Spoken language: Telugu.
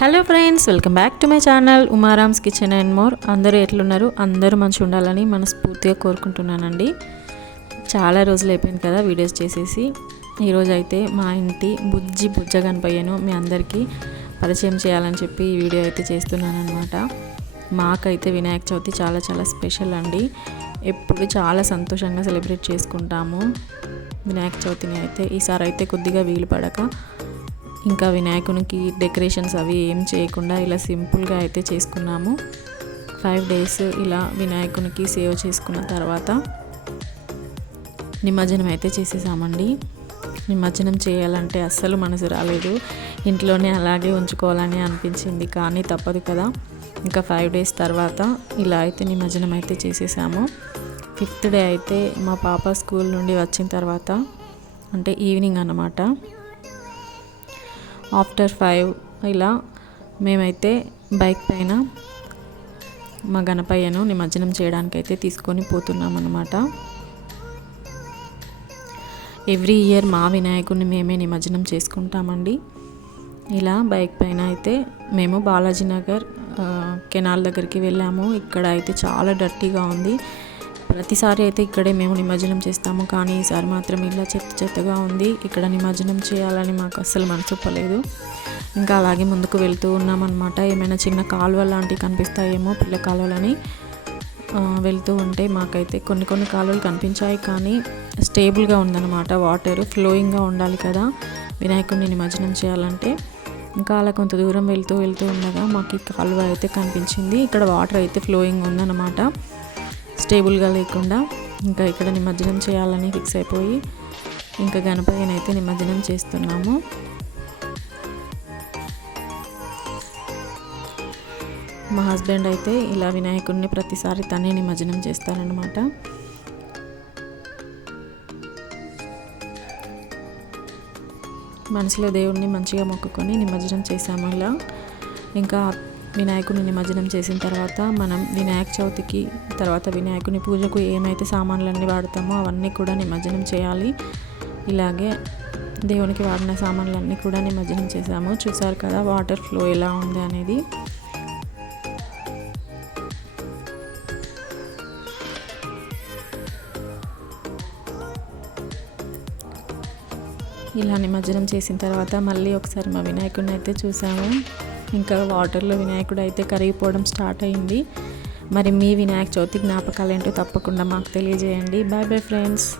Hello friends welcome back to my channel Umaram's kitchen and more అందరూ ఎట్లున్నారు? అందరూ మంచిగా ఉండాలని మనస్ఫూర్తిగా కోరుకుంటున్నానండి. చాలా రోజులు అయిపోయింది కదా వీడియోస్ చేసేసి. ఈరోజు అయితే మా ఇంటి బుజ్జి బుజ్జ కనిపోయాను మీ అందరికీ పరిచయం చేయాలని చెప్పి ఈ వీడియో అయితే చేస్తున్నాను అనమాట మాకైతే వినాయక చవితి చాలా చాలా స్పెషల్ అండి. ఎప్పుడు చాలా సంతోషంగా సెలబ్రేట్ చేసుకుంటాము. వినాయక చవితిని అయితే ఈసారి అయితే కొద్దిగా వీలు పడక ఇంకా వినాయకునికి డెకరేషన్స్ అవి ఏం చేయకుండా ఇలా సింపుల్గా అయితే చేసుకున్నాము. ఫైవ్ డేస్ ఇలా వినాయకునికి సేవ్ చేసుకున్న తర్వాత నిమజ్జనం అయితే చేసేసామండి. నిమజ్జనం చేయాలంటే అస్సలు మనసు రాలేదు. ఇంట్లోనే అలాగే ఉంచుకోవాలని అనిపించింది కానీ తప్పదు కదా. ఇంకా ఫైవ్ డేస్ తర్వాత ఇలా అయితే నిమజ్జనం అయితే చేసేసాము. ఫిఫ్త్ డే అయితే మా పాప స్కూల్ నుండి వచ్చిన తర్వాత అంటే ఈవినింగ్ అన్నమాట. ఆఫ్టర్ ఫైవ్ ఇలా మేమైతే బైక్ పైన మా గణపయ్యను నిమజ్జనం చేయడానికైతే తీసుకొని పోతున్నాం అన్నమాట ఎవ్రీ ఇయర్ మా వినాయకుడిని మేమే నిమజ్జనం చేసుకుంటామండి. ఇలా బైక్ పైన అయితే మేము బాలాజీ నగర్ కెనాల్ దగ్గరికి వెళ్ళాము. ఇక్కడ అయితే చాలా డర్టీగా ఉంది. ప్రతిసారి అయితే ఇక్కడే మేము నిమజ్జనం చేస్తాము. కానీ ఈసారి మాత్రం ఇలా చెత్త చెత్తగా ఉంది. ఇక్కడ నిమజ్జనం చేయాలని మాకు అస్సలు మనసొప్పలేదు ఇంకా అలాగే ముందుకు వెళ్తూ ఉన్నామన్నమాట. ఏమైనా చిన్న కాలువ లాంటివి కనిపిస్తాయేమో పిల్ల కాలువలని. వెళ్తూ ఉంటే మాకైతే కొన్ని కొన్ని కాలువలు కనిపించాయి. కానీ స్టేబుల్గా ఉందన్నమాట వాటర్. ఫ్లోయింగ్గా ఉండాలి కదా వినాయకుడిని నిమజ్జనం చేయాలంటే. ఇంకా అలా కొంత దూరం వెళ్తూ వెళ్తూ ఉండగా మాకు ఈ కాలువ అయితే కనిపించింది. ఇక్కడ వాటర్ అయితే ఫ్లోయింగ్ ఉందన్నమాట. స్టేబుల్గా లేకుండా ఇంకా ఇక్కడ నిమజ్జనం చేయాలని ఫిక్స్ అయిపోయి ఇంకా గణపతిని అయితే నిమజ్జనం చేస్తున్నాము. మా హస్బెండ్ అయితే ఇలా వినాయకుడిని ప్రతిసారి తనే నిమజ్జనం చేస్తారనమాట మనసులో దేవుడిని మంచిగా మొక్కుకొని నిమజ్జనం చేశాము ఇలా. ఇంకా వినాయకుడిని నిమజ్జనం చేసిన తర్వాత మనం వినాయక చవితికి తర్వాత వినాయకుని పూజకు ఏమైతే సామాన్లన్నీ వాడతామో అవన్నీ కూడా నిమజ్జనం చేయాలి. ఇలాగే దేవునికి వాడిన సామాన్లన్నీ కూడా నిమజ్జనం చేసాము చూసారు కదా వాటర్ ఫ్లో ఎలా ఉంది అనేది. ఇలా నిమజ్జనం చేసిన తర్వాత మళ్ళీ ఒకసారి మా వినాయకుడిని అయితే చూసాము. ఇంకా వాటర్లో వినాయకుడు అయితే కరిగిపోవడం స్టార్ట్ అయింది. మరి మీ వినాయక చవితి జ్ఞాపకాలు ఏంటో తప్పకుండా మాకు తెలియజేయండి. Bye bye friends